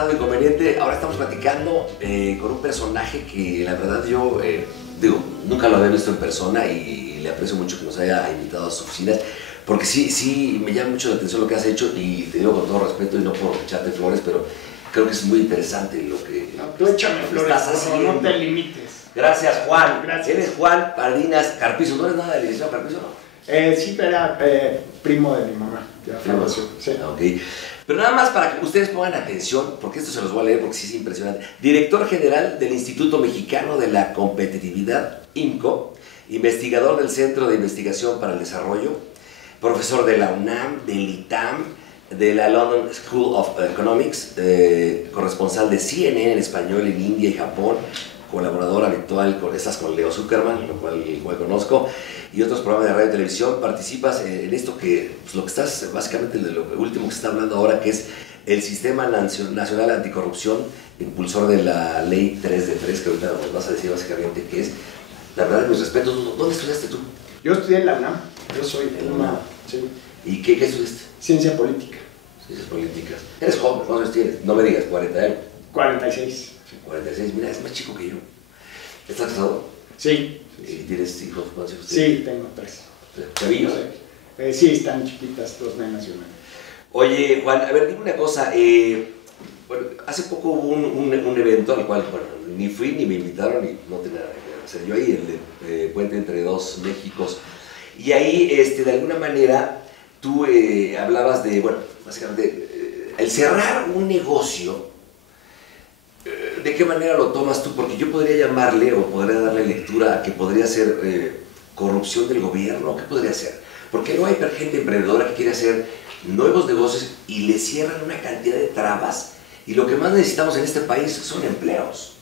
estado inconveniente. Ahora estamos platicando con un personaje que la verdad yo, nunca lo había visto en persona y le aprecio mucho que nos haya invitado a sus oficinas, porque sí me llama mucho la atención lo que has hecho y te digo con todo respeto y no por echarte flores, pero creo que es muy interesante lo que no, tú échame flores, estás haciendo. no te limites. Gracias, Juan. Gracias. Eres Juan Pardinas Carpizo. ¿No eres nada del licenciado Carpizo, no? Sí, era primo de mi mamá. Ya falleció. Sí. Ok. Pero nada más para que ustedes pongan atención, porque esto se los voy a leer porque sí es impresionante. Director general del Instituto Mexicano de la Competitividad, IMCO, investigador del Centro de Investigación para el Desarrollo, profesor de la UNAM, del ITAM, de la London School of Economics, corresponsal de CNN en español en India y Japón, colaborador habitual con Leo Zuckerman, lo cual conozco, y otros programas de radio y televisión. Participas en esto que, pues lo que estás, básicamente de lo último que se está hablando ahora, que es el Sistema Nacional Anticorrupción, impulsor de la Ley 3 de 3, que ahorita nos vas a decir básicamente qué es. La verdad, mis respetos. ¿Dónde estudiaste tú? Yo estudié en la UNAM. Yo soy en la UNAM. Sí. ¿Y qué estudiaste? Ciencia política. Ciencias políticas. Eres joven, ¿cuántos años tienes? No me digas, 40 años. 46. 46, mira, es más chico que yo. ¿Estás casado? Sí. ¿Y tienes hijos? ¿Cuántos hijos Sí, tienes? tengo 3. ¿Chavillos? Sí, están chiquitas, 2 nenas y una. Oye, Juan, a ver, dime una cosa. Bueno, hace poco hubo un evento al cual, bueno, ni fui ni me invitaron y no tenía nada que hacer yo ahí, el de Puente entre dos Méxicos. Y ahí, de alguna manera, tú hablabas de, bueno, básicamente, el cerrar un negocio. ¿De qué manera lo tomas tú? Porque yo podría llamarle o podría darle lectura a que podría ser corrupción del gobierno. ¿Qué podría ser? Porque no hay gente emprendedora que quiere hacer nuevos negocios y le cierran una cantidad de trabas, y lo que más necesitamos en este país son empleos.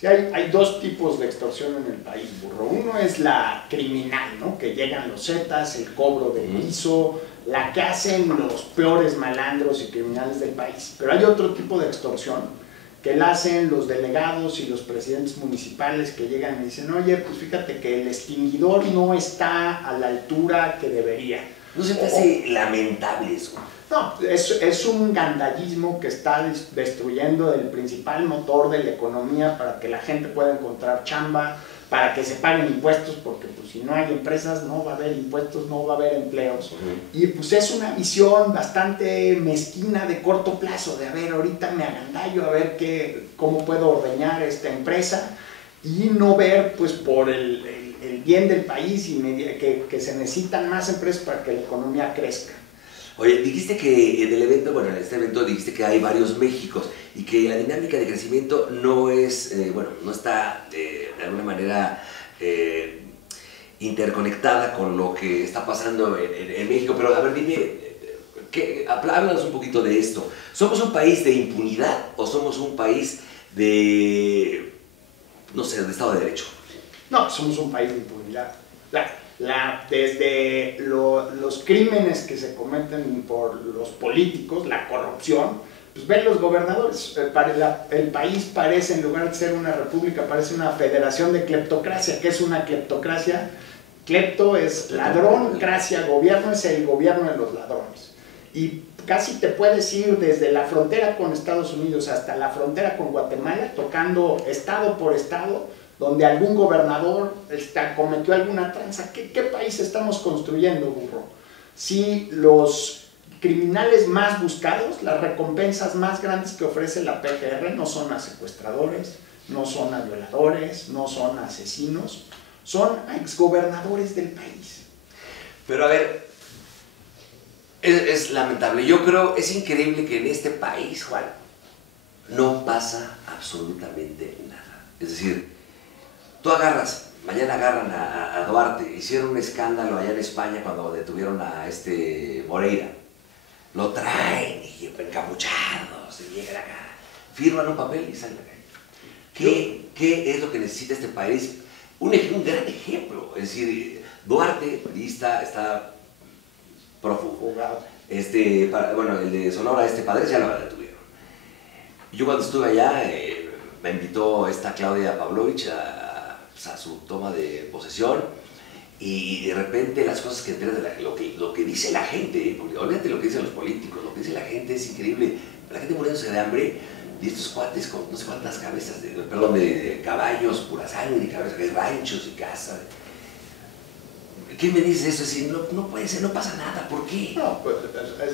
Sí, hay 2 tipos de extorsión en el país, burro. Uno es la criminal, ¿no? Que llegan los zetas, el cobro del piso, la que hacen los peores malandros y criminales del país. Pero hay otro tipo de extorsión que la hacen los delegados y los presidentes municipales, que llegan y dicen: oye, pues fíjate que el extinguidor no está a la altura que debería. ¿No se te hace lamentable eso? No, es un gandallismo que está destruyendo el principal motor de la economía para que la gente pueda encontrar chamba, para que se paguen impuestos, porque pues, si no hay empresas no va a haber impuestos, no va a haber empleos. Y pues es una visión bastante mezquina de corto plazo, de a ver, ahorita me agandallo, a ver cómo puedo ordeñar esta empresa, y no ver pues por el bien del país y que se necesitan más empresas para que la economía crezca. Oye, dijiste que en el evento, bueno, en este evento dijiste que hay varios Méxicos y que la dinámica de crecimiento no es, no está de alguna manera interconectada con lo que está pasando en México. Pero a ver, dime, háblanos un poquito de esto. ¿Somos un país de impunidad o somos un país de, no sé, de Estado de Derecho? No, somos un país de impunidad. Desde los crímenes que se cometen por los políticos, la corrupción, pues ven los gobernadores. El país parece, en lugar de ser una república, parece una federación de cleptocracia. ¿Qué es una cleptocracia? Clepto es ladrón, cracia, gobierno es el gobierno de los ladrones. Y casi te puedes ir desde la frontera con Estados Unidos hasta la frontera con Guatemala, tocando estado por estado, donde algún gobernador cometió alguna tranza. ¿Qué país estamos construyendo, burro? Si los criminales más buscados, las recompensas más grandes que ofrece la PGR no son a secuestradores, no son a violadores, no son a asesinos, son a exgobernadores del país. Pero a ver, es lamentable. Yo creo, es increíble que en este país, Juan, no pasa absolutamente nada. Es decir, tú mañana agarran a Duarte, hicieron un escándalo allá en España cuando detuvieron a Moreira. Lo traen y encapuchados, y llegan acá, firman un papel y salen a la calle. ¿Qué es lo que necesita este país? Un gran ejemplo, es decir, Duarte, está prófugo. Bueno, el de Sonora, padre, ya lo detuvieron. Yo cuando estuve allá, me invitó Claudia Pavlovich a su toma de posesión, y de repente las cosas que enteras de lo que dice la gente, porque olvídate lo que dicen los políticos, lo que dice la gente es increíble. la gente muriéndose de hambre, y estos cuates con no sé cuántas cabezas, de caballos, pura sangre, cabezas de ranchos y casas. ¿Qué me dice eso? Es decir, no puede ser, no pasa nada, ¿por qué? No, pues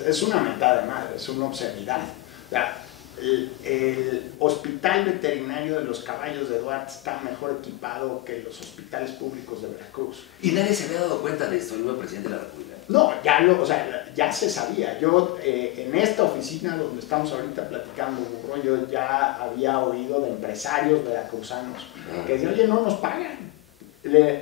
es una mentada de madre, es una obscenidad. O sea, el hospital veterinario de los Caballos de Duarte está mejor equipado que los hospitales públicos de Veracruz. Y nadie se había dado cuenta de esto, el nuevo presidente de la República. No, ya se sabía. Yo en esta oficina donde estamos ahorita platicando, Burro, yo ya había oído de empresarios veracruzanos que decían, oye, no nos pagan.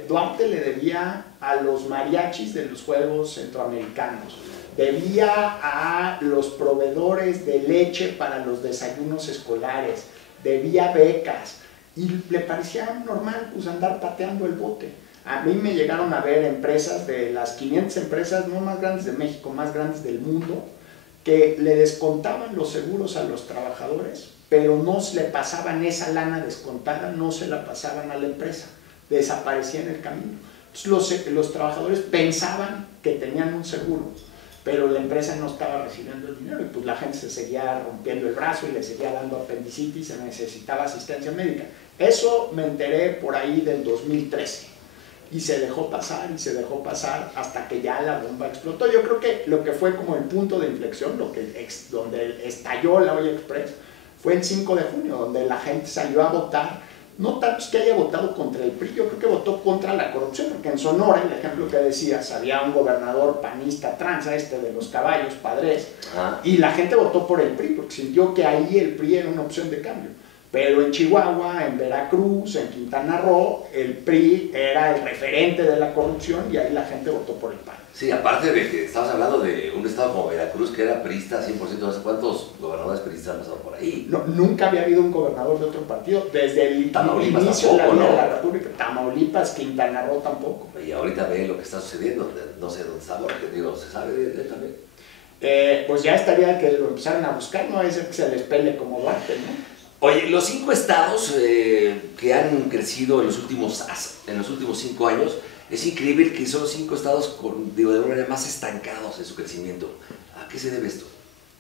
Duarte le debía a los mariachis de los Juegos Centroamericanos, debía a los proveedores de leche para los desayunos escolares, debía becas, y le parecía normal pues andar pateando el bote. A mí me llegaron a ver empresas, de las 500 empresas no más grandes de México, más grandes del mundo, que le descontaban los seguros a los trabajadores, pero no le pasaban esa lana descontada, no se la pasaban a la empresa, desaparecía en el camino. Entonces los trabajadores pensaban que tenían un seguro, pero la empresa no estaba recibiendo el dinero y pues la gente se seguía rompiendo el brazo y le seguía dando apendicitis, se necesitaba asistencia médica. Eso me enteré por ahí del 2013. Y se dejó pasar y se dejó pasar hasta que ya la bomba explotó. Yo creo que lo que fue como el punto de inflexión, donde estalló la olla express, fue el 5 de junio, donde la gente salió a votar. No tanto es que haya votado contra el PRI, yo creo que votó contra la corrupción, porque en Sonora, el ejemplo que decías, había un gobernador panista tranza, de los Caballos, Padres, y la gente votó por el PRI, porque sintió que ahí el PRI era una opción de cambio. Pero en Chihuahua, en Veracruz, en Quintana Roo, el PRI era el referente de la corrupción y ahí la gente votó por el PAN. Sí, aparte de que estabas hablando de un estado como Veracruz que era priista 100%, no sé cuántos gobernadores priistas han pasado por ahí. No, nunca había habido un gobernador de otro partido desde el inicio de la vida de la República. Tamaulipas, Quintana Roo tampoco. Y ahorita ve lo que está sucediendo, no sé dónde está, porque digo, se sabe de él también. Pues ya estaría que lo empezaran a buscar, no es que se les pele como Duarte, ¿no? Oye, los 5 estados que han crecido en los últimos 5 años, es increíble que son los 5 estados de una manera más estancados en su crecimiento. ¿A qué se debe esto?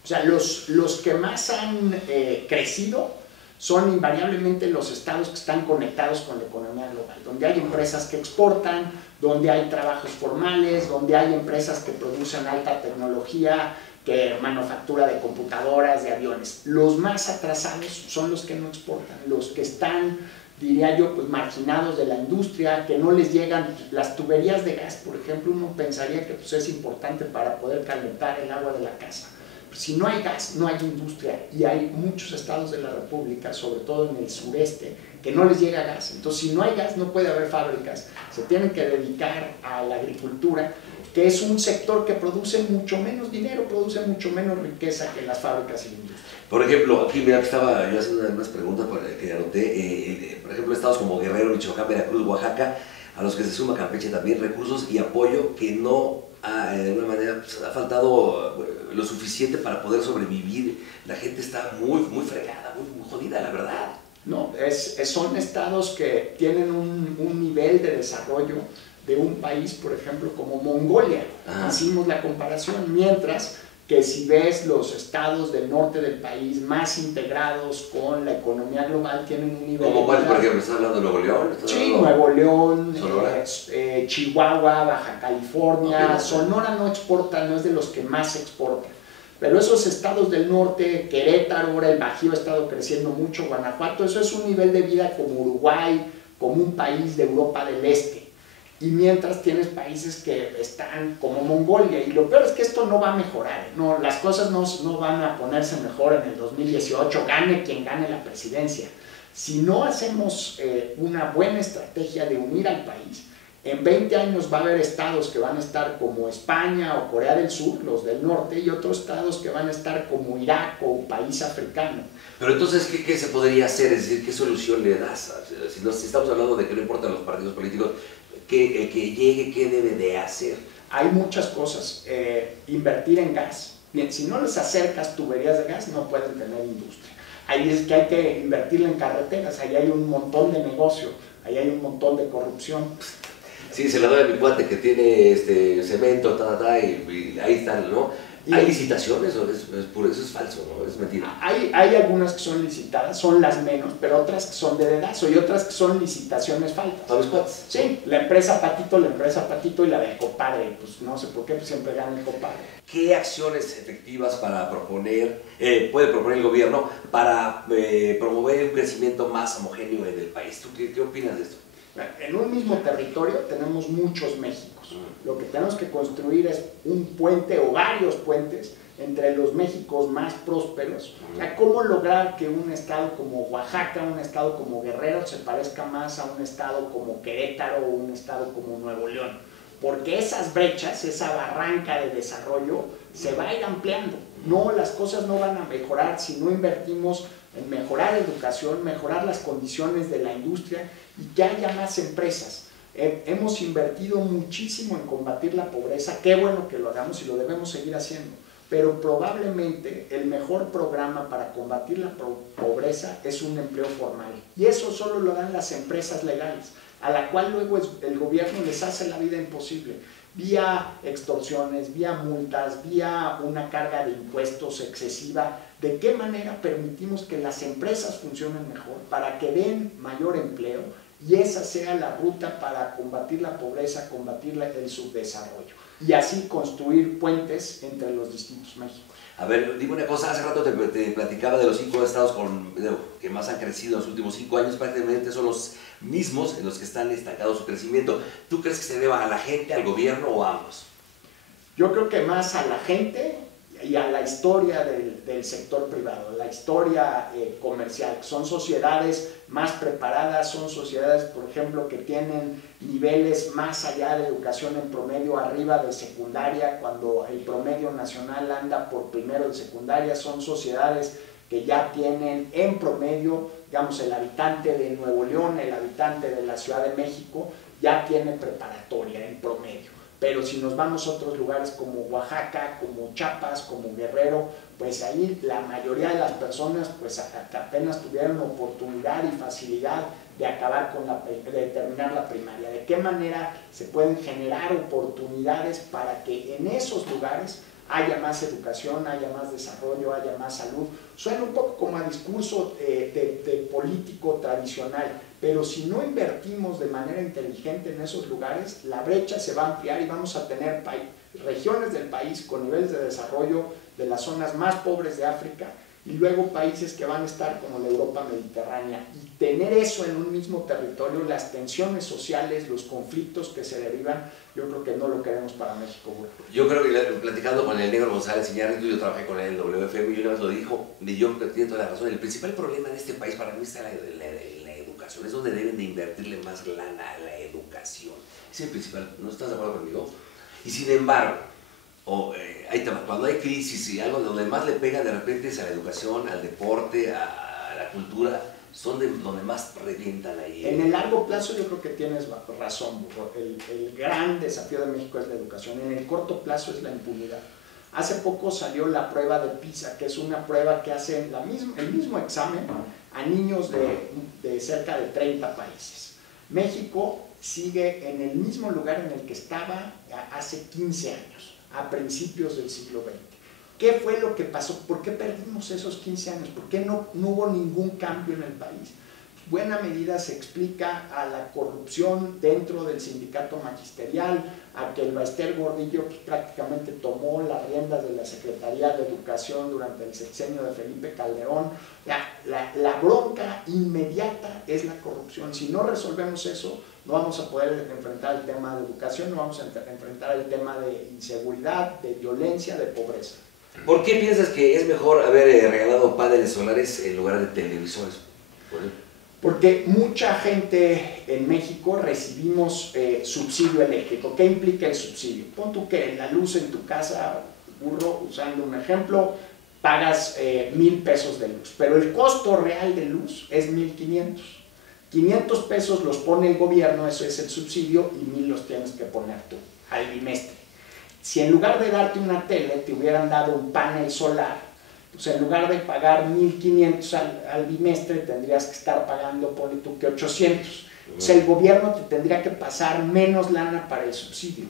O sea, los que más han crecido son invariablemente los estados que están conectados con la economía global, donde hay empresas que exportan, donde hay trabajos formales, donde hay empresas que producen alta tecnología, que manufactura de computadoras, de aviones. Los más atrasados son los que no exportan, los que están, diría yo, pues marginados de la industria, que no les llegan las tuberías de gas, por ejemplo. Uno pensaría que pues, es importante para poder calentar el agua de la casa. Pero si no hay gas, no hay industria, y hay muchos estados de la República, sobre todo en el sureste, que no les llega gas. Entonces, si no hay gas, no puede haber fábricas, se tienen que dedicar a la agricultura, que es un sector que produce mucho menos dinero, produce mucho menos riqueza que las fábricas y la industria. Por ejemplo, aquí mira, estaba yo haciendo unas preguntas que anoté, por ejemplo, estados como Guerrero, Michoacán, Veracruz, Oaxaca, a los que se suma Campeche también, recursos y apoyo que no, de alguna manera, pues, ha faltado lo suficiente para poder sobrevivir. La gente está muy fregada, muy jodida, la verdad. No, son estados que tienen un nivel de desarrollo de un país, por ejemplo, como Mongolia. Hicimos la comparación, mientras que si ves los estados del norte del país más integrados con la economía global, tienen un nivel... ¿Cómo cuál, por ejemplo? ¿Estás hablando de Nuevo León? Sí, Nuevo León, Chihuahua, Baja California. Okay, Sonora no exporta, no es de los que más exportan. Pero esos estados del norte, Querétaro, ahora el Bajío ha estado creciendo mucho, Guanajuato, eso es un nivel de vida como Uruguay, como un país de Europa del Este. Y mientras tienes países que están como Mongolia, y lo peor es que esto no va a mejorar, no, las cosas no van a ponerse mejor en el 2018, gane quien gane la presidencia. Si no hacemos una buena estrategia de unir al país, en 20 años va a haber estados que van a estar como España o Corea del Sur, los del norte, y otros estados que van a estar como Irak o un país africano. Pero entonces, ¿qué se podría hacer? Es decir, ¿qué solución le das? Si estamos hablando de que no importan los partidos políticos, que llegue, ¿qué debe de hacer? Hay muchas cosas. Invertir en gas. Bien, si no les acercas tuberías de gas, no pueden tener industria. Ahí es que hay que invertir en carreteras, ahí hay un montón de negocio, ahí hay un montón de corrupción. Sí, se la doy a mi cuate que tiene cemento, y ahí están, ¿no? ¿Hay licitaciones o por eso es falso, no? Es mentira. Hay algunas que son licitadas, son las menos, pero otras que son de dedazo y otras que son licitaciones falsas. ¿A los cuates? Sí, la empresa Patito y la del compadre, pues no sé por qué, pues siempre gana el compadre. ¿Qué acciones efectivas para proponer, puede proponer el gobierno para promover un crecimiento más homogéneo en el país? ¿Tú qué opinas de esto? En un mismo territorio tenemos muchos Méxicos. Lo que tenemos que construir es un puente o varios puentes entre los Méxicos más prósperos. O sea, ¿cómo lograr que un estado como Oaxaca, un estado como Guerrero se parezca más a un estado como Querétaro o un estado como Nuevo León? Porque esas brechas, esa barranca de desarrollo se va a ir ampliando. No, las cosas no van a mejorar si no invertimos en mejorar la educación, mejorar las condiciones de la industria y que haya más empresas. Hemos invertido muchísimo en combatir la pobreza, qué bueno que lo hagamos y lo debemos seguir haciendo, pero probablemente el mejor programa para combatir la pobreza es un empleo formal, y eso solo lo dan las empresas legales, a la cual luego el gobierno les hace la vida imposible, vía extorsiones, vía multas, vía una carga de impuestos excesiva. ¿De qué manera permitimos que las empresas funcionen mejor para que den mayor empleo y esa sea la ruta para combatir la pobreza, combatir el subdesarrollo y así construir puentes entre los distintos Méxicos? A ver, dime una cosa, hace rato te platicaba de los 5 estados que más han crecido en los últimos 5 años, prácticamente son los mismos en los que están estancados su crecimiento. ¿Tú crees que se deba a la gente, al gobierno o a ambos? Yo creo que más a la gente y a la historia del sector privado, la historia comercial. Son sociedades más preparadas, son sociedades, por ejemplo, que tienen niveles más allá de educación en promedio, arriba de secundaria, cuando el promedio nacional anda por primero de secundaria. Son sociedades que ya tienen en promedio, digamos, el habitante de Nuevo León, el habitante de la Ciudad de México, ya tiene preparatoria en promedio. Pero si nos vamos a otros lugares como Oaxaca, como Chiapas, como Guerrero, pues ahí la mayoría de las personas pues apenas tuvieron oportunidad y facilidad de acabar de terminar la primaria. ¿De qué manera se pueden generar oportunidades para que en esos lugares haya más educación, haya más desarrollo, haya más salud? Suena un poco como a discurso de político tradicional, pero si no invertimos de manera inteligente en esos lugares, la brecha se va a ampliar y vamos a tener regiones del país con niveles de desarrollo de las zonas más pobres de África y luego países que van a estar como la Europa mediterránea. Y tener eso en un mismo territorio, las tensiones sociales, los conflictos que se derivan, yo creo que no lo queremos para México. Yo creo que platicando con el Negro González Iñárritu, yo trabajé con él en el WFM y una vez lo dijo, y yo creo que tiene toda la razón, el principal problema de este país para mí está la educación, es donde deben de invertirle más lana a la educación. Es el principal, ¿no estás de acuerdo conmigo? Y sin embargo, cuando hay crisis y algo, donde más le pega de repente es a la educación, al deporte, a la cultura, son donde más revientan ahí. En el largo plazo yo creo que tienes razón, Burro. El gran desafío de México es la educación, en el corto plazo es la impunidad. Hace poco salió la prueba de PISA, que es una prueba que hace el mismo examen a niños de cerca de 30 países. México sigue en el mismo lugar en el que estaba hace 15 años, a principios del siglo XX. ¿Qué fue lo que pasó? ¿Por qué perdimos esos 15 años? ¿Por qué no hubo ningún cambio en el país? Buena medida se explica a la corrupción dentro del sindicato magisterial, a que el Baester Gordillo pues, prácticamente tomó las riendas de la Secretaría de Educación durante el sexenio de Felipe Calderón. La bronca inmediata es la corrupción. Si no resolvemos eso, no vamos a poder enfrentar el tema de educación, no vamos a enfrentar el tema de inseguridad, de violencia, de pobreza. ¿Por qué piensas que es mejor haber regalado paneles solares en lugar de televisores? Porque mucha gente en México recibimos subsidio eléctrico. ¿Qué implica el subsidio? Pon tú que la luz en tu casa, Burro, usando un ejemplo, pagas 1,000 pesos de luz, pero el costo real de luz es 1,500. 500 pesos los pone el gobierno, eso es el subsidio, y 1,000 los tienes que poner tú al bimestre. Si en lugar de darte una tele te hubieran dado un panel solar, pues en lugar de pagar 1,500 al bimestre tendrías que estar pagando, ponle tú que 800. O sea, el gobierno te tendría que pasar menos lana para el subsidio.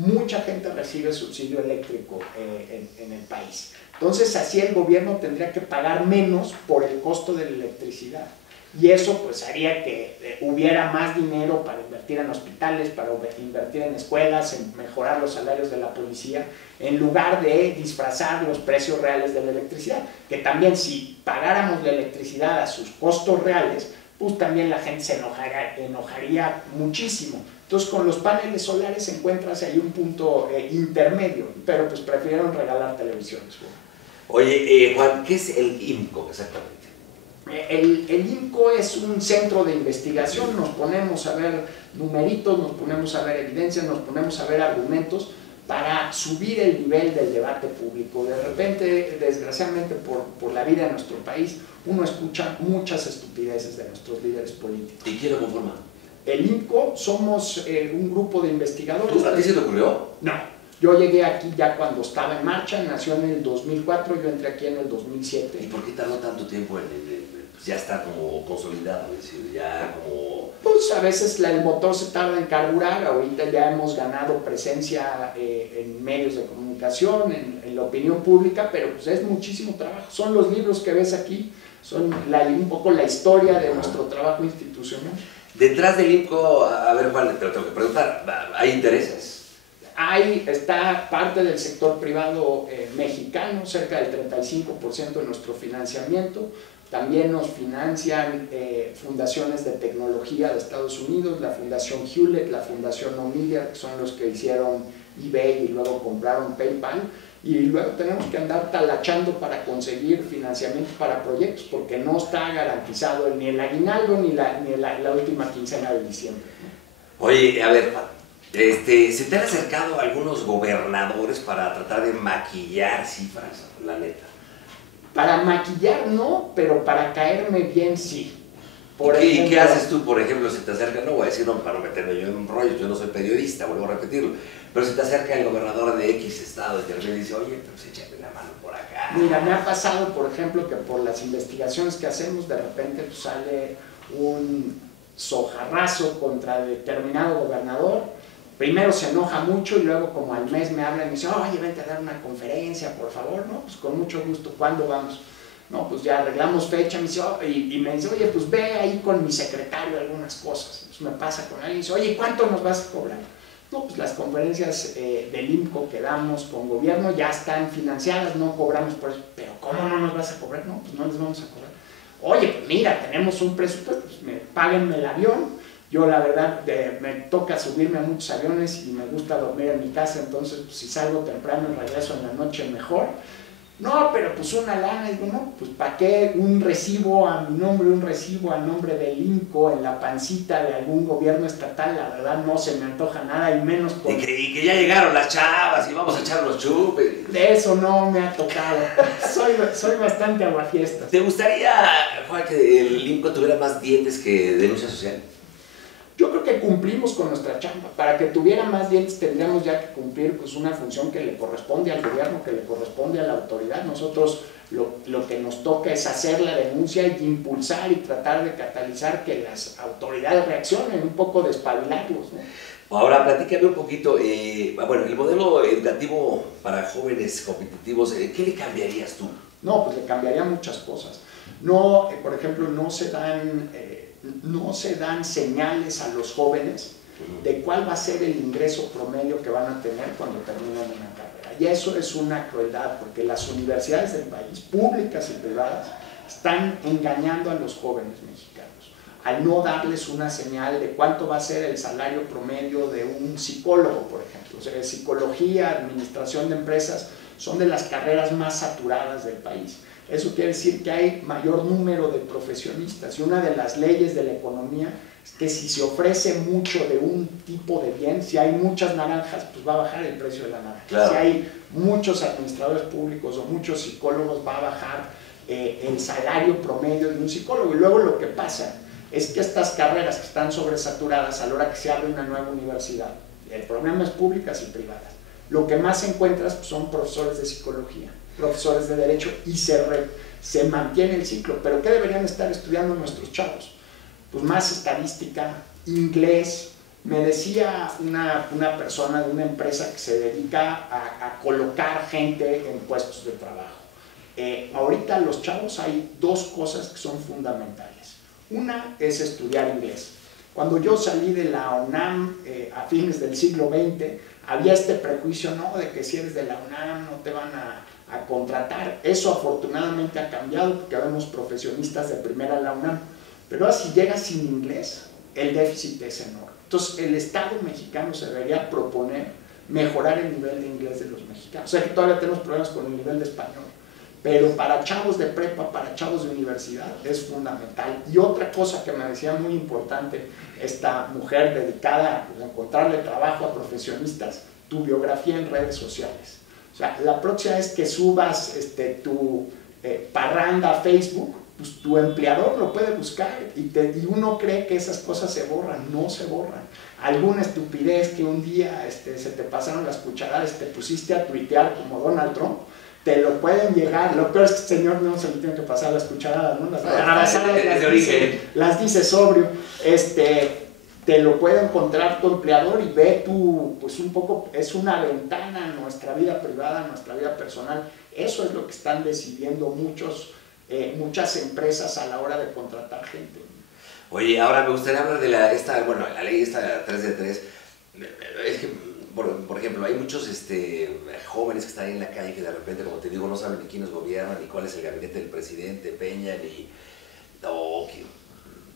mucha gente recibe subsidio eléctrico en el país. Entonces así el gobierno tendría que pagar menos por el costo de la electricidad. Y eso pues haría que hubiera más dinero para invertir en hospitales, para invertir en escuelas, en mejorar los salarios de la policía, en lugar de disfrazar los precios reales de la electricidad. Que también si pagáramos la electricidad a sus costos reales, pues también la gente se enojaría muchísimo. Entonces con los paneles solares encuentras ahí un punto intermedio, pero pues prefirieron regalar televisiones. Oye, Juan, ¿qué es el IMCO exactamente? El IMCO es un centro de investigación, nos ponemos a ver numeritos, nos ponemos a ver evidencias, nos ponemos a ver argumentos para subir el nivel del debate público. De repente, desgraciadamente por la vida de nuestro país, uno escucha muchas estupideces de nuestros líderes políticos. ¿Y quién lo conforma? El IMCO somos un grupo de investigadores. ¿A ti se te ocurrió? No, yo llegué aquí ya cuando estaba en marcha, nació en el 2004, yo entré aquí en el 2007. ¿Y por qué tardó tanto tiempo pues ya está como consolidado, es decir, ya como... Pues a veces el motor se tarda en carburar, ahorita ya hemos ganado presencia en medios de comunicación, en la opinión pública, pero pues es muchísimo trabajo. Son los libros que ves aquí, son un poco la historia de nuestro trabajo institucional. Detrás del IMCO, a ver Juan, te lo tengo que preguntar, ¿hay intereses? Ahí está parte del sector privado mexicano, cerca del 35% de nuestro financiamiento. También nos financian fundaciones de tecnología de Estados Unidos, la Fundación Hewlett, la Fundación Omidyar, que son los que hicieron eBay y luego compraron PayPal. Y luego tenemos que andar talachando para conseguir financiamiento para proyectos, porque no está garantizado ni el aguinaldo ni la última quincena de diciembre. Oye, a ver, ¿se te han acercado algunos gobernadores para tratar de maquillar cifras, la neta? Para maquillar no, pero para caerme bien sí. ¿Y qué haces tú, por ejemplo, si te acerca? No voy a decir no, para no meterme yo en rollos, yo no soy periodista, vuelvo a repetirlo, pero si te acerca el gobernador de X estado y de repente dice, oye, pues échame la mano por acá. Mira, me ha pasado, por ejemplo, que por las investigaciones que hacemos, de repente pues, sale un sojarrazo contra determinado gobernador. Primero se enoja mucho y luego como al mes me habla y me dice, oye, vente a dar una conferencia, por favor, ¿no? Pues con mucho gusto, ¿cuándo vamos? No, pues ya arreglamos fecha, me dice, y me dice, oye, pues ve ahí con mi secretario algunas cosas. Entonces me pasa con alguien y dice, oye, ¿cuánto nos vas a cobrar? No, pues las conferencias del IMCO que damos con gobierno ya están financiadas, no cobramos por eso. Pero ¿cómo no nos vas a cobrar? No, pues no les vamos a cobrar. Oye, pues mira, tenemos un presupuesto, pues páguenme el avión. Yo la verdad me toca subirme a muchos aviones y me gusta dormir en mi casa, entonces pues, si salgo temprano y regreso en la noche mejor. No, pero pues una lana, digo, no, pues ¿para qué un recibo a mi nombre, un recibo a nombre del IMCO en la pancita de algún gobierno estatal? La verdad no se me antoja nada y menos por... Y que ya llegaron las chavas y vamos a echar los chupes. De eso no me ha tocado, soy bastante aguafiestas. ¿Te gustaría, Juan, que el IMCO tuviera más dientes que denuncia social? Yo creo que cumplimos con nuestra chamba. Para que tuviera más dientes tendríamos ya que cumplir pues, una función que le corresponde al gobierno, que le corresponde a la autoridad. Nosotros lo que nos toca es hacer la denuncia y impulsar y tratar de catalizar que las autoridades reaccionen, un poco despabilarlos, ¿no? Ahora, platícame un poquito, bueno, el modelo educativo para jóvenes competitivos, ¿qué le cambiarías tú? No, pues le cambiaría muchas cosas. No, por ejemplo, no se dan señales a los jóvenes de cuál va a ser el ingreso promedio que van a tener cuando terminen una carrera. Y eso es una crueldad, porque las universidades del país, públicas y privadas, están engañando a los jóvenes mexicanos al no darles una señal de cuánto va a ser el salario promedio de un psicólogo, por ejemplo. O sea, psicología, administración de empresas, son de las carreras más saturadas del país. Eso quiere decir que hay mayor número de profesionistas y una de las leyes de la economía es que si se ofrece mucho de un tipo de bien, si hay muchas naranjas, pues va a bajar el precio de la naranja. Claro. Si hay muchos administradores públicos o muchos psicólogos, va a bajar el salario promedio de un psicólogo. Y luego lo que pasa es que estas carreras que están sobresaturadas a la hora que se abre una nueva universidad, el problema es públicas y privadas. Lo que más encuentras pues, son profesores de psicología, profesores de derecho y se mantiene el ciclo. ¿Pero qué deberían estar estudiando nuestros chavos? Pues más estadística, inglés, Me decía una persona de una empresa que se dedica a colocar gente en puestos de trabajo. Ahorita los chavos hay dos cosas que son fundamentales. Una es estudiar inglés. Cuando yo salí de la UNAM a fines del siglo XX, había este prejuicio, ¿no?, de que si eres de la UNAM no te van a contratar. Eso afortunadamente ha cambiado porque vemos profesionistas de primera en la UNAM. Pero ahora si llegas sin inglés, el déficit es enorme. Entonces el Estado mexicano se debería proponer mejorar el nivel de inglés de los mexicanos. O sea que todavía tenemos problemas con el nivel de español. Pero para chavos de prepa, para chavos de universidad, es fundamental. Y otra cosa que me decía muy importante esta mujer dedicada a encontrarle trabajo a profesionistas, tu biografía en redes sociales. O sea, la próxima vez que subas tu parranda a Facebook, pues tu empleador lo puede buscar y uno cree que esas cosas se borran, no se borran. Alguna estupidez que un día se te pasaron las cucharadas, te pusiste a tuitear como Donald Trump, te lo pueden llegar. Lo peor es que el señor no se le tiene que pasar las cucharadas, ¿no? Las dice sobrio. Te lo puede encontrar tu empleador y ve pues un poco, es una ventana a nuestra vida privada, a nuestra vida personal. Eso es lo que están decidiendo muchas empresas a la hora de contratar gente. Oye, ahora me gustaría hablar de la ley esta 3 de 3. Es que, por ejemplo, hay muchos jóvenes que están ahí en la calle que de repente, como te digo, no saben ni quiénes gobiernan, ni cuál es el gabinete del presidente Peña,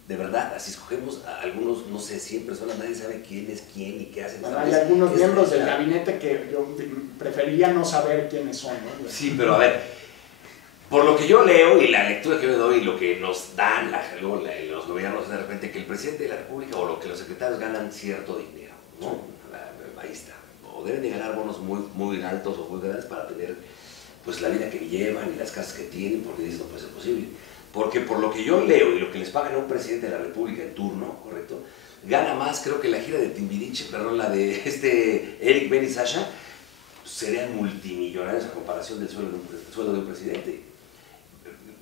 de verdad, así escogemos a algunos, no sé, 100 personas, nadie sabe quién es quién y qué hacen. Bueno, hay algunos miembros del gabinete que yo preferiría no saber quiénes son, ¿no? Sí, pero a ver, por lo que yo leo y la lectura que yo doy y lo que nos dan los gobiernos de repente, que el presidente de la República o lo que los secretarios ganan cierto dinero, ¿no? Sí. Ahí está. O deben de ganar bonos muy, muy altos o muy grandes para tener pues la vida que llevan y las casas que tienen, porque dices, no puede ser posible. Porque por lo que yo leo y lo que les pagan a un presidente de la República en turno, ¿correcto?, gana más, creo que la gira de Timbiriche, perdón, la de Eric, Ben y Sasha, serían multimillonarios a comparación del sueldo de un presidente.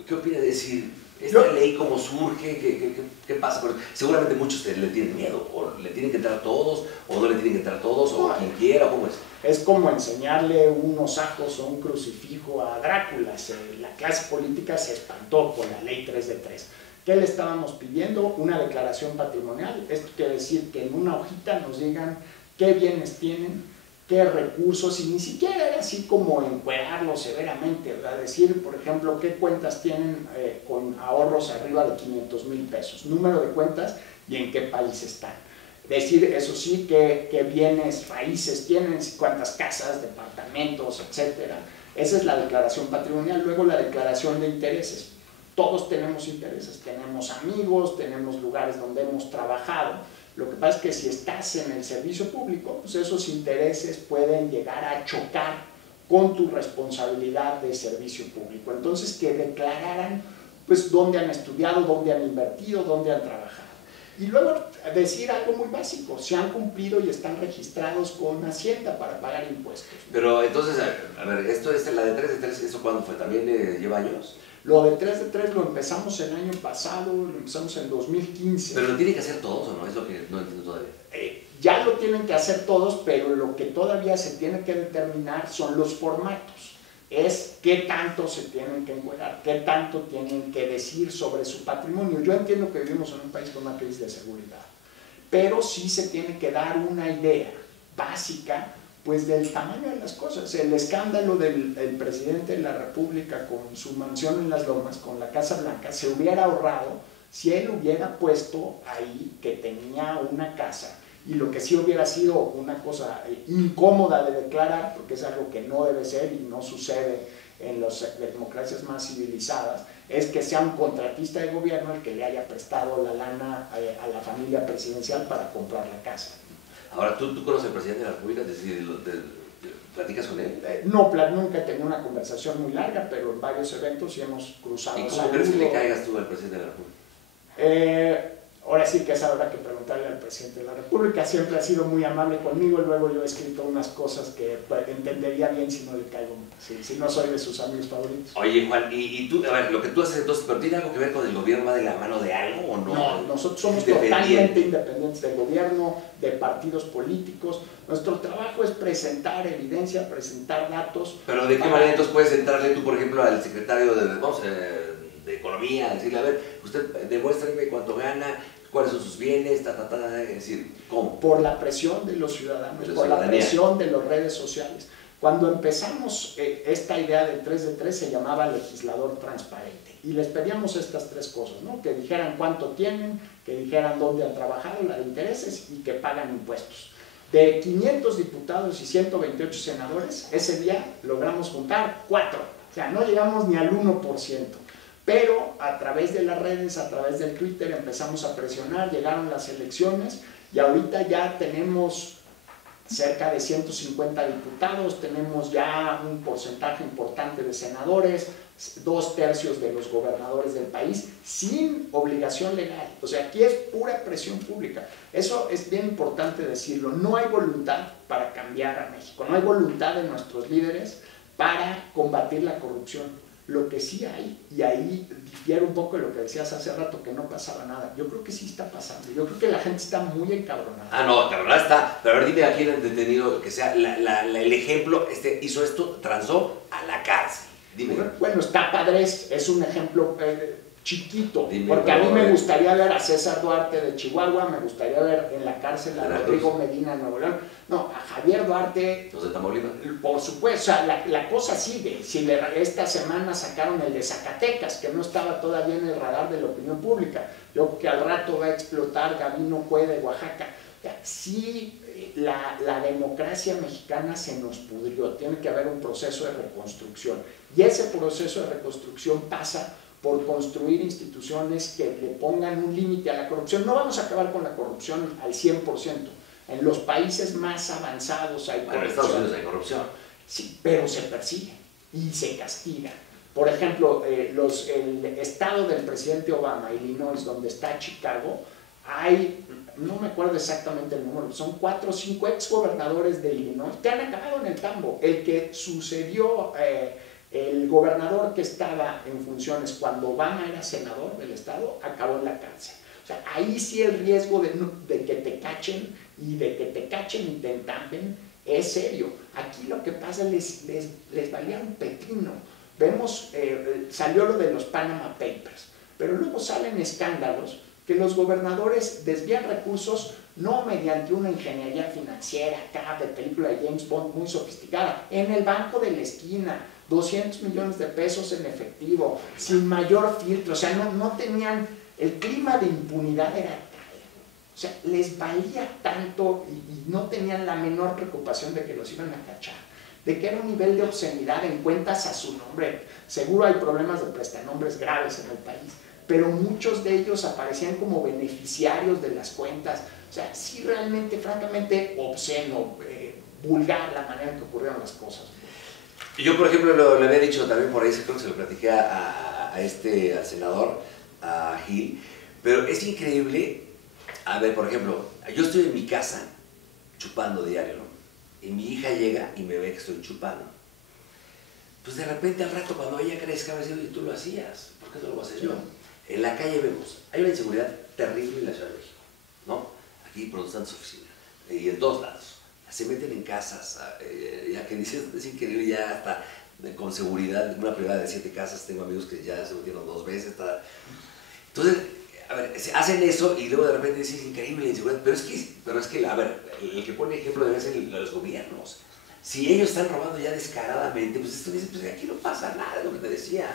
¿Qué opinas de decir, esta ley cómo surge? ¿Qué pasa? Porque seguramente muchos le tienen miedo, o le tienen que entrar todos, o no le tienen que entrar todos, o quien quiera, ¿cómo es? Es como enseñarle unos ajos o un crucifijo a Drácula. La clase política se espantó con la ley 3 de 3. ¿Qué le estábamos pidiendo? Una declaración patrimonial. Esto quiere decir que en una hojita nos digan qué bienes tienen, qué recursos, y ni siquiera era así como encuadrarlo severamente, ¿verdad? Decir, por ejemplo, qué cuentas tienen con ahorros arriba de 500,000 pesos, número de cuentas y en qué país están. Decir, eso sí, qué bienes raíces tienen, cuántas casas, departamentos, etc. Esa es la declaración patrimonial. Luego la declaración de intereses. Todos tenemos intereses, tenemos amigos, tenemos lugares donde hemos trabajado. Lo que pasa es que si estás en el servicio público, pues esos intereses pueden llegar a chocar con tu responsabilidad de servicio público. Entonces, que declararan pues dónde han estudiado, dónde han invertido, dónde han trabajado. Y luego decir algo muy básico, si han cumplido y están registrados con Hacienda para pagar impuestos. Pero entonces, a ver, la de 3 de 3, ¿eso cuándo fue? ¿También lleva años? Lo de 3 de 3 lo empezamos el año pasado, lo empezamos en 2015. ¿Pero lo tienen que hacer todos o no? Es lo que no entiendo todavía. Ya lo tienen que hacer todos, pero lo que todavía se tiene que determinar son los formatos. Es qué tanto se tienen que encuadrar, qué tanto tienen que decir sobre su patrimonio. Yo entiendo que vivimos en un país con una crisis de seguridad, pero sí se tiene que dar una idea básica pues del tamaño de las cosas. El escándalo del presidente de la República con su mansión en Las Lomas, con la Casa Blanca, se hubiera ahorrado si él hubiera puesto ahí que tenía una casa. Y lo que sí hubiera sido una cosa incómoda de declarar, porque es algo que no debe ser y no sucede en las democracias más civilizadas, es que sea un contratista de gobierno el que le haya prestado la lana a la familia presidencial para comprar la casa. Ahora, ¿tú conoces al presidente de la República? ¿Platicas con él? No, nunca he tenido una conversación muy larga, pero en varios eventos sí hemos cruzado. ¿Y cómo crees que le caigas tú al presidente de la República? ahora sí que es ahora que preguntarle al presidente de la República. Siempre ha sido muy amable conmigo, luego yo he escrito unas cosas que entendería bien si no le caigo, si no soy de sus amigos favoritos. Oye, Juan, y tú, a ver, lo que tú haces entonces, ¿pero tiene algo que ver con el gobierno? ¿Va de la mano de algo o no? No, nosotros somos totalmente independientes del gobierno, de partidos políticos. Nuestro trabajo es presentar evidencia, presentar datos. Pero ¿de qué manera entonces puedes entrarle tú, por ejemplo, al secretario de Economía, decirle, a ver, usted demuéstrame cuánto gana, cuáles son sus bienes, es decir, ¿cómo? Por la presión de los ciudadanos, por la presión de las redes sociales. Cuando empezamos esta idea del 3 de 3 se llamaba legislador transparente y les pedíamos estas tres cosas, ¿no? Que dijeran cuánto tienen, que dijeran dónde han trabajado, la de intereses y que pagan impuestos. De 500 diputados y 128 senadores, ese día logramos juntar 4, o sea, no llegamos ni al 1%. Pero a través de las redes, a través del Twitter empezamos a presionar, llegaron las elecciones y ahorita ya tenemos cerca de 150 diputados, tenemos ya un porcentaje importante de senadores, 2/3 de los gobernadores del país, sin obligación legal. O sea, aquí es pura presión pública. Eso es bien importante decirlo. No hay voluntad para cambiar a México, no hay voluntad de nuestros líderes para combatir la corrupción. Lo que sí hay, y ahí difiere un poco de lo que decías hace rato, que no pasaba nada. Yo creo que sí está pasando. Yo creo que la gente está muy encabronada. Ah, no, encabronada está. Pero a ver, dime a quién han detenido, que sea el ejemplo, hizo esto, transó a la cárcel. Dime. Bueno, está padre, es un ejemplo chiquito, dime, porque a mí me gustaría ver a César Duarte de Chihuahua, me gustaría ver en la cárcel a Rodrigo Medina de Nuevo León, no, a Javier Duarte, ¿Los de Tamaulipas? Por supuesto, o sea, la cosa sigue. Si esta semana sacaron el de Zacatecas, que no estaba todavía en el radar de la opinión pública, yo creo que al rato va a explotar Gabino Cue de Oaxaca. O sea, sí, la democracia mexicana se nos pudrió, tiene que haber un proceso de reconstrucción, y ese proceso de reconstrucción pasa por construir instituciones que le pongan un límite a la corrupción. No vamos a acabar con la corrupción al 100%. En los países más avanzados hay corrupción. En Estados Unidos hay corrupción. Sí, pero se persigue y se castiga. Por ejemplo, el estado del presidente Obama, Illinois, donde está Chicago, hay, no me acuerdo exactamente el número, son 4 o 5 exgobernadores de Illinois que han acabado en el tambo. El que sucedió... el gobernador que estaba en funciones cuando Obama era senador del estado, acabó en la cárcel. O sea, ahí sí el riesgo de que te cachen y de que te cachen y te entampen es serio. Aquí lo que pasa les valía un pepino. Vemos, salió lo de los Panama Papers, pero luego salen escándalos que los gobernadores desvían recursos no mediante una ingeniería financiera acá de película de James Bond muy sofisticada, en el banco de la esquina, 200 millones de pesos en efectivo, sin mayor filtro. O sea, no tenían, el clima de impunidad era tal, o sea, les valía tanto y no tenían la menor preocupación de que los iban a cachar, de que era un nivel de obscenidad en cuentas a su nombre. Seguro hay problemas de prestanombres graves en el país, pero muchos de ellos aparecían como beneficiarios de las cuentas. O sea, sí, realmente, francamente, obsceno, vulgar la manera en que ocurrieron las cosas. Yo, por ejemplo, le había dicho también por ahí, creo que se lo platiqué al senador, a Gil, pero es increíble. A ver, por ejemplo, yo estoy en mi casa chupando diario, ¿no? Y mi hija llega y me ve que estoy chupando. Pues de repente al rato, cuando ella crezca, va a decir, oye, tú lo hacías, ¿por qué no lo voy a hacer yo? En la calle vemos, hay una inseguridad terrible en la Ciudad de México, ¿no? Aquí por donde están sus oficinas, y en todos lados. Se meten en casas, ya que dices, es increíble, ya hasta con seguridad, una privada de 7 casas, tengo amigos que ya se metieron 2 veces. Entonces, a ver, hacen eso y luego de repente dicen, es increíble la inseguridad, pero es que, a ver, el que pone ejemplo debe ser los gobiernos. Si ellos están robando ya descaradamente, pues esto dice, pues aquí no pasa nada, es lo que te decía.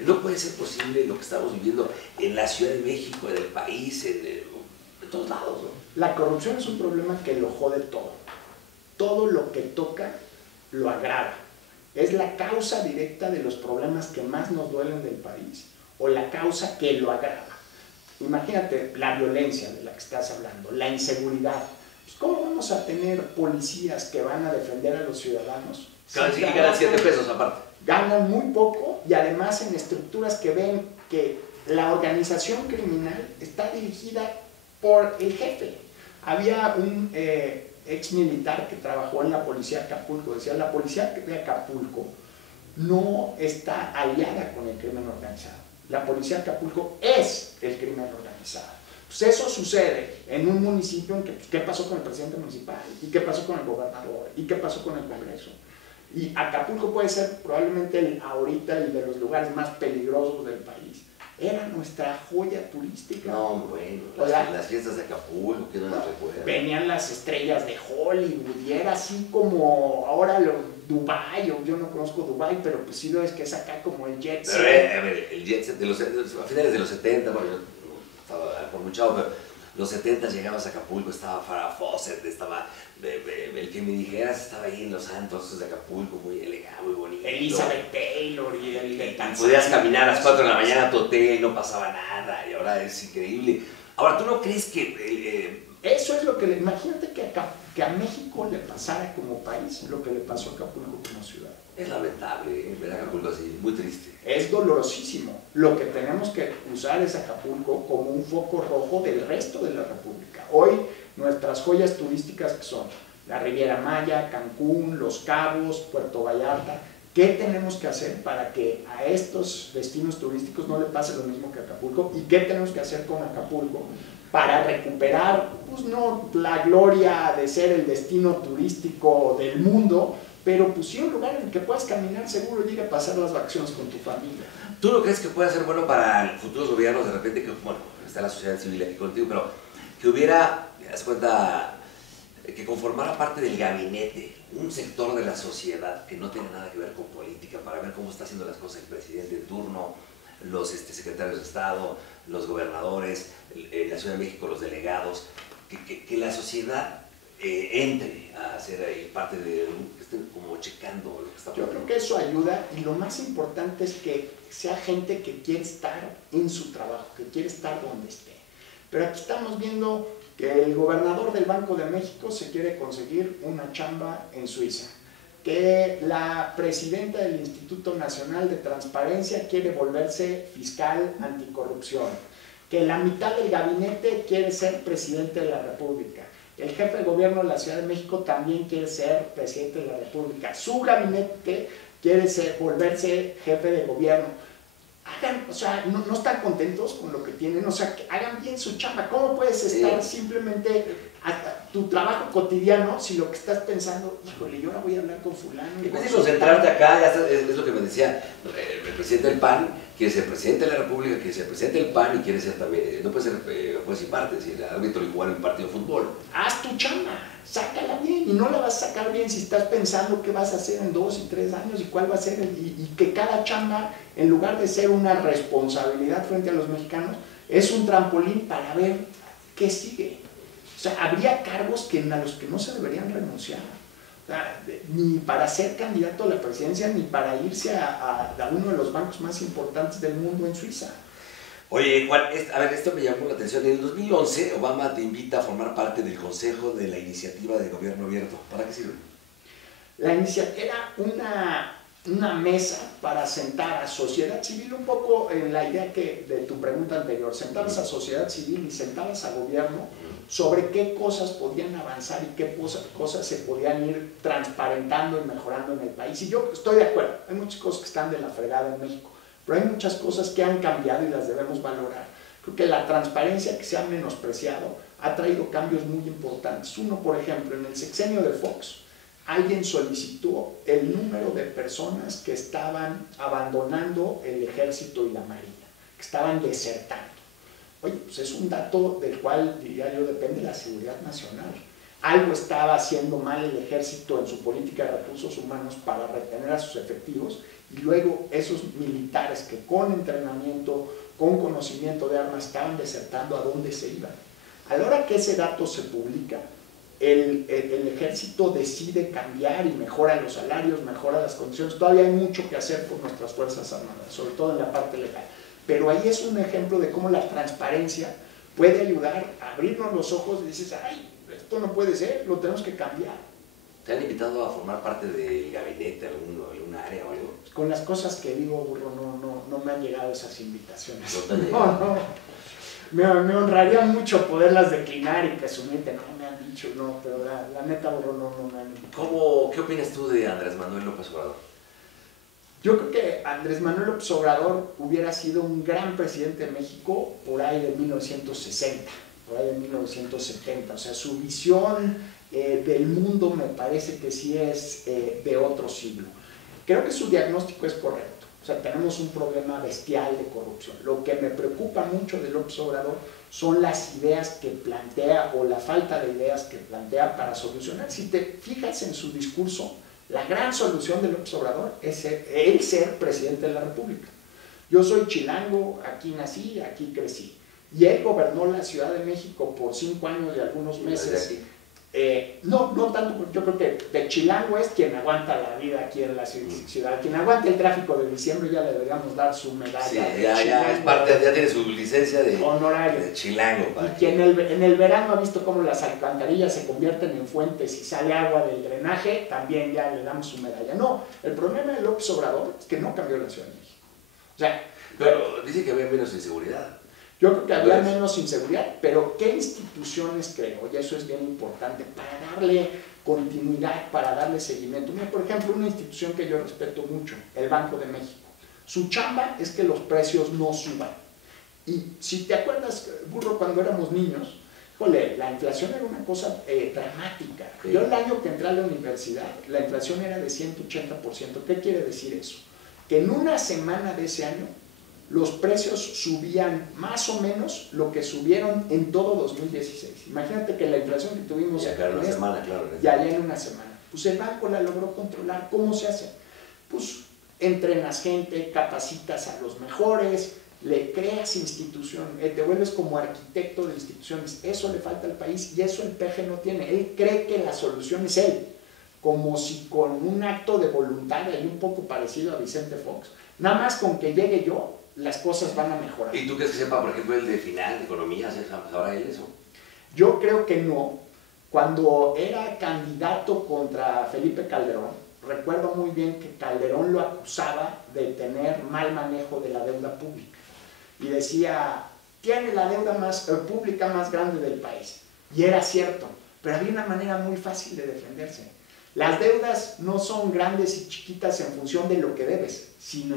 No puede ser posible lo que estamos viviendo en la Ciudad de México, en el país, en todos lados, ¿no? La corrupción es un problema que lo jode todo. Todo lo que toca lo agrava. Es la causa directa de los problemas que más nos duelen del país, o la causa que lo agrava. Imagínate la violencia de la que estás hablando, la inseguridad. Pues, ¿cómo vamos a tener policías que van a defender a los ciudadanos? Sí, ganan 7 pesos aparte. Ganan muy poco y además en estructuras que ven que la organización criminal está dirigida por el jefe. Había un ex militar que trabajó en la policía de Acapulco, decía, la policía de Acapulco no está aliada con el crimen organizado. La policía de Acapulco es el crimen organizado. Pues eso sucede en un municipio en que, pues, ¿qué pasó con el presidente municipal? ¿Y qué pasó con el gobernador? ¿Y qué pasó con el Congreso? Y Acapulco puede ser probablemente ahorita el de los lugares más peligrosos del país. Era nuestra joya turística. No, bueno, las fiestas de Acapulco, que no las recuerdan. Venían las estrellas de Hollywood y era así como ahora Dubái, yo no conozco Dubái, pero pues sí lo es que es acá como el jet set. A ver, el jet set a finales de los 70, bueno, yo estaba por mucho, pero los 70 llegabas a Acapulco, estaba Farrah Fawcett, estaba el que me dijeras, estaba ahí en los antros de Acapulco, muy elegante, muy bonito. Elizabeth Taylor y el de Tanzania. Podías caminar a las 4 de la mañana a tu hotel y no pasaba nada, y ahora es increíble. Ahora, ¿tú no crees que eso es lo que imagínate que a México le pasara como país lo que le pasó a Acapulco como ciudad? Es lamentable ver a Acapulco así, muy triste. Es dolorosísimo. Lo que tenemos que usar es Acapulco como un foco rojo del resto de la República. Hoy nuestras joyas turísticas que son la Riviera Maya, Cancún, Los Cabos, Puerto Vallarta, ¿qué tenemos que hacer para que a estos destinos turísticos no le pase lo mismo que a Acapulco? ¿Y qué tenemos que hacer con Acapulco para recuperar, pues no la gloria de ser el destino turístico del mundo, pero pues sí un lugar en el que puedas caminar seguro y ir a pasar las vacaciones con tu familia? ¿Tú no crees que pueda ser bueno para futuros gobiernos de repente, que bueno, está la sociedad civil aquí contigo, pero que hubiera, haz cuenta, que conformara parte del gabinete, un sector de la sociedad que no tiene nada que ver con política, para ver cómo está haciendo las cosas el presidente en turno, los secretarios de Estado, los gobernadores, la Ciudad de México, los delegados, que la sociedad entre a ser ahí parte de, que estén como checando lo que está pasando? Yo creo que eso ayuda, y lo más importante es que sea gente que quiere estar en su trabajo, que quiere estar donde esté. Pero aquí estamos viendo que el gobernador del Banco de México se quiere conseguir una chamba en Suiza, que la presidenta del Instituto Nacional de Transparencia quiere volverse fiscal anticorrupción, que la mitad del gabinete quiere ser presidente de la República, el jefe de gobierno de la Ciudad de México también quiere ser presidente de la República, su gabinete quiere volverse jefe de gobierno. Hagan, o sea, no están contentos con lo que tienen, o sea, que hagan bien su chamba. ¿Cómo puedes estar simplemente a tu trabajo cotidiano si lo que estás pensando, híjole, yo ahora voy a hablar con fulano? En vez de concentrarte acá, ya es lo que me decía el presidente del PAN, quiere ser presidente de la República, quiere ser presidente del PAN y quiere ser también, no puede ser juez y parte, es decir, árbitro igual en un partido de fútbol. Haz tu chamba, sácala bien, y no la vas a sacar bien si estás pensando qué vas a hacer en 2 y 3 años y cuál va a ser, y que cada chamba, en lugar de ser una responsabilidad frente a los mexicanos, es un trampolín para ver qué sigue. O sea, habría cargos a los que no se deberían renunciar, o sea, ni para ser candidato a la presidencia, ni para irse a uno de los bancos más importantes del mundo en Suiza. Oye, Juan, a ver, esto me llamó la atención. En el 2011, Obama te invita a formar parte del Consejo de la Iniciativa de Gobierno Abierto. ¿Para qué sirve? La iniciativa era una mesa para sentar a sociedad civil, un poco en la idea de tu pregunta anterior, sentabas a sociedad civil y sentabas a gobierno sobre qué cosas podían avanzar y qué cosas se podían ir transparentando y mejorando en el país. Y yo estoy de acuerdo, hay muchas cosas que están de la fregada en México, pero hay muchas cosas que han cambiado y las debemos valorar. Creo que la transparencia que se ha menospreciado ha traído cambios muy importantes. Uno, por ejemplo, en el sexenio de Fox, alguien solicitó el número de personas que estaban abandonando el ejército y la marina, que estaban desertando. Oye, pues es un dato del cual, diría yo, depende de la seguridad nacional. Algo estaba haciendo mal el ejército en su política de recursos humanos para retener a sus efectivos, y luego esos militares que con entrenamiento, con conocimiento de armas, estaban desertando, ¿a dónde se iban? A la hora que ese dato se publica, el ejército decide cambiar y mejora los salarios, mejora las condiciones. Todavía hay mucho que hacer por nuestras Fuerzas Armadas, sobre todo en la parte legal. Pero ahí es un ejemplo de cómo la transparencia puede ayudar a abrirnos los ojos y dices, ay, esto no puede ser, lo tenemos que cambiar. ¿Te han invitado a formar parte del gabinete, algún área o algo? Con las cosas que digo, burro, no me han llegado esas invitaciones. No. me honraría mucho poderlas declinar y presumirte, no, me han dicho, no, pero la neta, bro, no me han dicho. ¿Qué opinas tú de Andrés Manuel López Obrador? Yo creo que Andrés Manuel López Obrador hubiera sido un gran presidente de México por ahí de 1960, por ahí de 1970. O sea, su visión del mundo me parece que sí es de otro siglo. Creo que su diagnóstico es correcto. O sea, tenemos un problema bestial de corrupción. Lo que me preocupa mucho de López Obrador son las ideas que plantea o la falta de ideas que plantea para solucionar. Si te fijas en su discurso, la gran solución de López Obrador es él ser presidente de la República. Yo soy chilango, aquí nací, aquí crecí. Y él gobernó la Ciudad de México por 5 años y algunos meses. No tanto, yo creo que de chilango es quien aguanta la vida aquí en la ciudad. Quien aguanta el tráfico de diciembre ya le deberíamos dar su medalla. Sí, ya es parte, ya tiene su licencia de honorario. De chilango. Y quien en el verano ha visto cómo las alcantarillas se convierten en fuentes y sale agua del drenaje, también ya le damos su medalla. No, el problema de López Obrador es que no cambió la Ciudad de México. O sea, pero dice que había menos inseguridad. Yo creo que había menos inseguridad, pero ¿qué instituciones creo? Y eso es bien importante, para darle continuidad, para darle seguimiento. Mira, por ejemplo, una institución que yo respeto mucho, el Banco de México. Su chamba es que los precios no suban. Y si te acuerdas, Burro, cuando éramos niños, jole, la inflación era una cosa dramática. Sí. Yo el año que entré a la universidad, la inflación era de 180%. ¿Qué quiere decir eso? Que en una semana de ese año, los precios subían más o menos lo que subieron en todo 2016. Imagínate que la inflación que tuvimos ya en una semana, claro. Ya en una semana. Pues el banco la logró controlar. ¿Cómo se hace? Pues entrenas gente, capacitas a los mejores, le creas institución, te vuelves como arquitecto de instituciones. Eso le falta al país y eso el PG no tiene. Él cree que la solución es él, como si con un acto de voluntad, y un poco parecido a Vicente Fox, nada más con que llegue yo, las cosas van a mejorar. ¿Y tú crees que sepa, por ejemplo, el de final, de economía, sabrá él eso? Yo creo que no. Cuando era candidato contra Felipe Calderón, recuerdo muy bien que Calderón lo acusaba de tener mal manejo de la deuda pública. Y decía, tiene la deuda pública más grande del país. Y era cierto, pero había una manera muy fácil de defenderse. Las deudas no son grandes y chiquitas en función de lo que debes, sino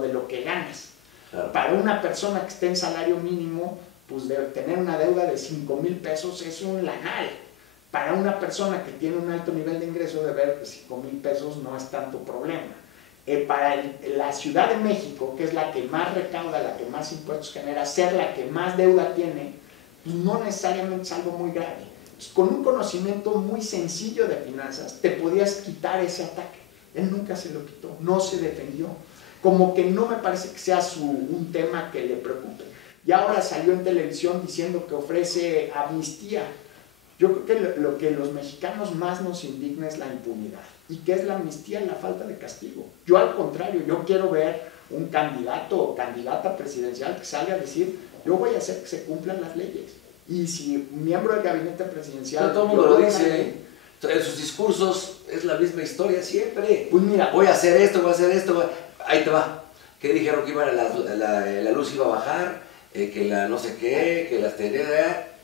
de lo que ganas. Claro. Para una persona que esté en salario mínimo, pues de tener una deuda de 5,000 pesos es un lanal. Para una persona que tiene un alto nivel de ingreso, deber 5,000 pesos no es tanto problema. Para la Ciudad de México, que es la que más recauda, la que más impuestos genera, ser la que más deuda tiene, pues no necesariamente es algo muy grave. Pues con un conocimiento muy sencillo de finanzas, te podías quitar ese ataque. Él nunca se lo quitó, no se defendió. Como que no me parece que sea un tema que le preocupe. Y ahora salió en televisión diciendo que ofrece amnistía. Yo creo que lo que los mexicanos más nos indigna es la impunidad. ¿Y qué es la amnistía? La falta de castigo. Yo al contrario, yo quiero ver un candidato o candidata presidencial que salga a decir, yo voy a hacer que se cumplan las leyes. Y si un miembro del gabinete presidencial... Pero todo el mundo lo dice, en sus discursos es la misma historia siempre. Pues mira, voy a hacer esto, ahí te va. ¿Qué dijeron que la luz iba a bajar? Que la no sé qué, que las tenía...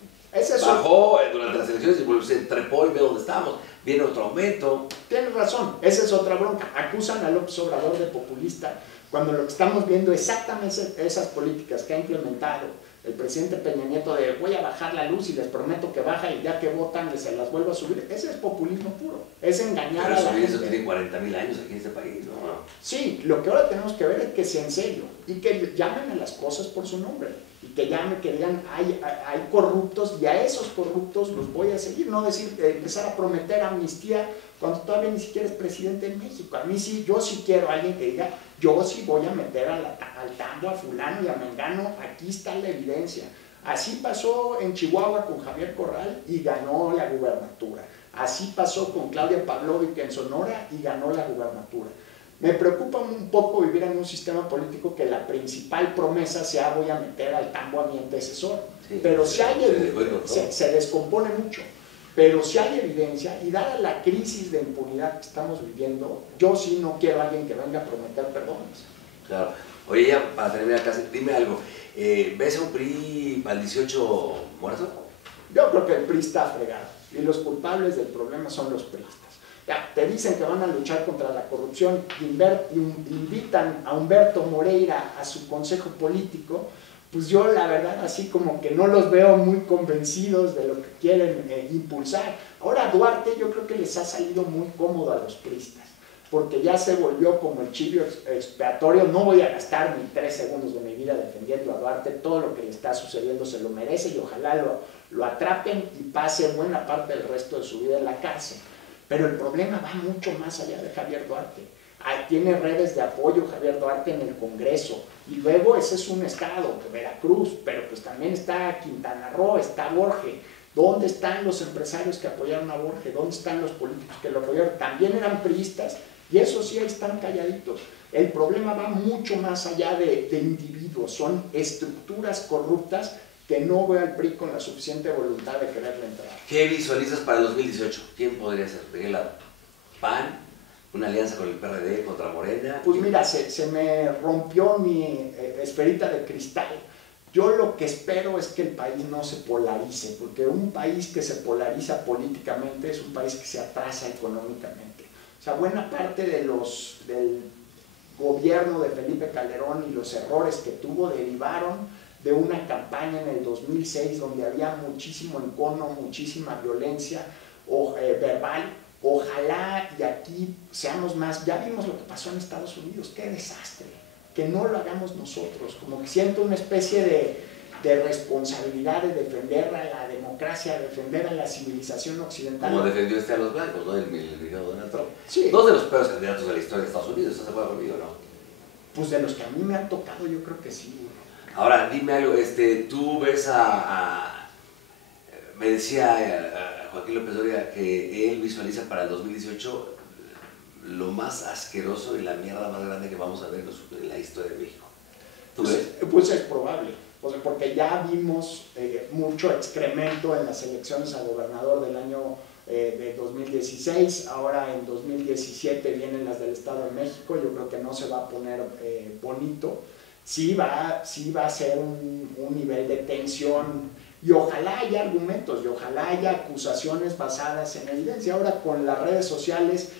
Bajó durante las elecciones y se trepó y ve dónde estamos. Viene otro aumento. Tienes razón, esa es otra bronca. Acusan a López Obrador de populista cuando lo que estamos viendo exactamente esas políticas que ha implementado el presidente Peña Nieto de voy a bajar la luz y les prometo que baja y ya que votan se las vuelvo a subir. Ese es populismo puro, es engañar a la gente. Pero eso tiene 40,000 años aquí en este país, ¿no? Sí, lo que ahora tenemos que ver es que sea en serio y que llamen a las cosas por su nombre. Y que llamen, que digan, hay corruptos y a esos corruptos los voy a seguir. No decir, empezar a prometer amnistía cuando todavía ni siquiera es presidente de México. A mí sí, yo sí quiero a alguien que diga, yo sí voy a meter al tambo a fulano y a mengano, aquí está la evidencia. Así pasó en Chihuahua con Javier Corral y ganó la gubernatura. Así pasó con Claudia Pavlovich en Sonora y ganó la gubernatura. Me preocupa un poco vivir en un sistema político que la principal promesa sea voy a meter al tambo a mi antecesor. Sí, pero si hay se descompone mucho. Pero si hay evidencia, y dada la crisis de impunidad que estamos viviendo, yo sí no quiero a alguien que venga a prometer perdones. Claro. Oye, ya para terminar casi, dime algo. ¿Ves a un PRI al 18 muerto? Yo creo que el PRI está fregado y los culpables del problema son los priistas. Ya, te dicen que van a luchar contra la corrupción, invitan a Humberto Moreira a su consejo político, pues yo la verdad así como que no los veo muy convencidos de lo que quieren impulsar. Ahora Duarte yo creo que les ha salido muy cómodo a los priistas, porque ya se volvió como el chivo expiatorio. No voy a gastar ni 3 segundos de mi vida defendiendo a Duarte, todo lo que le está sucediendo se lo merece y ojalá lo atrapen y pase buena parte del resto de su vida en la cárcel. Pero el problema va mucho más allá de Javier Duarte. Tiene redes de apoyo Javier Duarte en el Congreso, y luego ese es un estado, Veracruz, pero pues también está Quintana Roo, está Borge. ¿Dónde están los empresarios que apoyaron a Borge? ¿Dónde están los políticos que lo apoyaron? También eran priistas, y eso sí, ahí están calladitos. El problema va mucho más allá de individuos, son estructuras corruptas que no veo al PRI con la suficiente voluntad de quererle entrar. ¿Qué visualizas para el 2018? ¿Quién podría ser? ¿De qué lado? ¿PAN? ¿Una alianza con el PRD contra Morena? Pues mira, se me rompió mi esferita de cristal. Yo lo que espero es que el país no se polarice, porque un país que se polariza políticamente es un país que se atrasa económicamente. O sea, buena parte del gobierno de Felipe Calderón y los errores que tuvo derivaron de una campaña en el 2006 donde había muchísimo encono, muchísima violencia verbal. Ojalá y aquí seamos más. Ya vimos lo que pasó en Estados Unidos, qué desastre, que no lo hagamos nosotros. Como que siento una especie de responsabilidad de defender a la democracia, defender a la civilización occidental. Como defendió a los blancos, ¿no? El militado Donald Trump. Sí. Dos de los peores candidatos de la historia de Estados Unidos, ¿estás de acuerdo conmigo, no? Pues de los que a mí me han tocado, yo creo que sí. Ahora, dime algo, tú ves me decía Joaquín López Dóriga que él visualiza para el 2018 lo más asqueroso y la mierda más grande que vamos a ver en la historia de México. ¿Tú ves? Pues es probable, porque ya vimos mucho excremento en las elecciones a gobernador del año de 2016, ahora en 2017 vienen las del Estado de México. Yo creo que no se va a poner bonito. Sí va a ser un nivel de tensión, y ojalá haya argumentos, y ojalá haya acusaciones basadas en evidencia. Ahora con las redes sociales,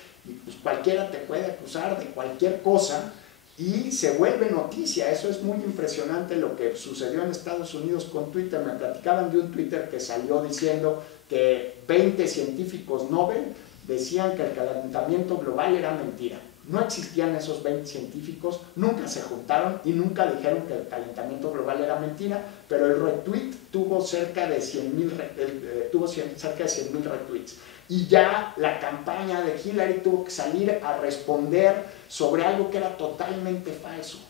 pues cualquiera te puede acusar de cualquier cosa y se vuelve noticia. Eso es muy impresionante lo que sucedió en Estados Unidos con Twitter. Me platicaban de un Twitter que salió diciendo que 20 científicos Nobel decían que el calentamiento global era mentira. No existían esos 20 científicos, nunca se juntaron y nunca dijeron que el calentamiento global era mentira, pero el retweet tuvo cerca de 100,000 retweets. Y ya la campaña de Hillary tuvo que salir a responder sobre algo que era totalmente falso.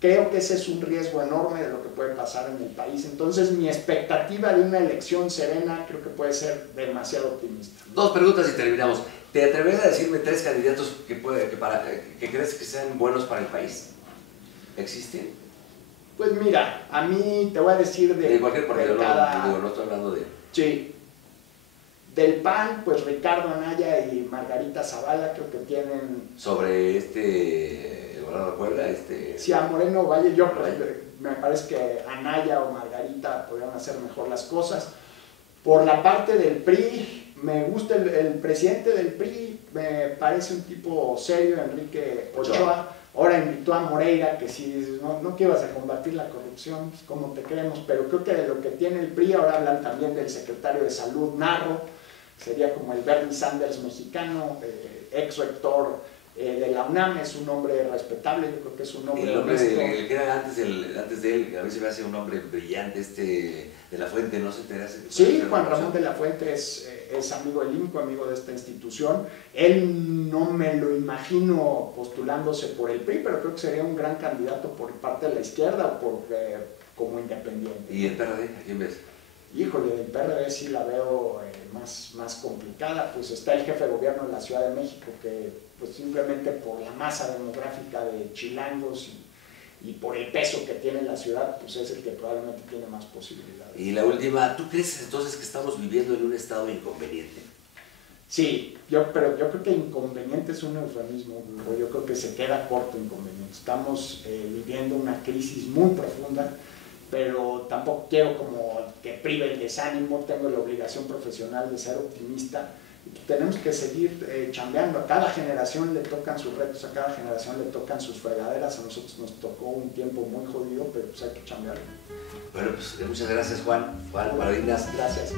Creo que ese es un riesgo enorme de lo que puede pasar en el país. Entonces mi expectativa de una elección serena creo que puede ser demasiado optimista. 2 preguntas y terminamos. ¿Te atreves a decirme 3 candidatos que crees que sean buenos para el país? ¿Existen? Pues mira, a mí te voy a decir de cualquier partido, no estoy hablando de... Sí. Del PAN, pues Ricardo Anaya y Margarita Zavala creo que tienen... Sobre gobernador de Puebla, Sí, a Moreno Valle, me parece que Anaya o Margarita podrían hacer mejor las cosas. Por la parte del PRI, me gusta el presidente del PRI, me parece un tipo serio, Enrique Ochoa. Ahora invitó a Moreira, que si no que ibas a combatir la corrupción, pues como te creemos, pero creo que de lo que tiene el PRI, ahora hablan también del secretario de Salud, Narro, sería como el Bernie Sanders mexicano, ex rector de la UNAM, es un hombre respetable, yo creo que es un hombre honesto. El que era antes de él, a veces me hace un hombre brillante, de la Fuente, ¿no se te hace? Sí, Juan Ramón de la Fuente es amigo del INCO, amigo de esta institución. Él no me lo imagino postulándose por el PRI, pero creo que sería un gran candidato por parte de la izquierda o como independiente. ¿Y el PRD? ¿A quién ves? Híjole, del PRD sí la veo más complicada. Pues está el jefe de gobierno de la Ciudad de México, que pues simplemente por la masa demográfica de chilangos y por el peso que tiene la ciudad, pues es el que probablemente tiene más posibilidades. Y la última, ¿tú crees entonces que estamos viviendo en un estado inconveniente? Sí, pero yo creo que inconveniente es un eufemismo, yo creo que se queda corto inconveniente. Estamos viviendo una crisis muy profunda, pero tampoco quiero como que prive el desánimo, tengo la obligación profesional de ser optimista. Tenemos que seguir chambeando, a cada generación le tocan sus retos, a cada generación le tocan sus fregaderas, a nosotros nos tocó un tiempo muy jodido, pero pues hay que chambearlo. Bueno, pues muchas gracias Juan Paradinas. Gracias.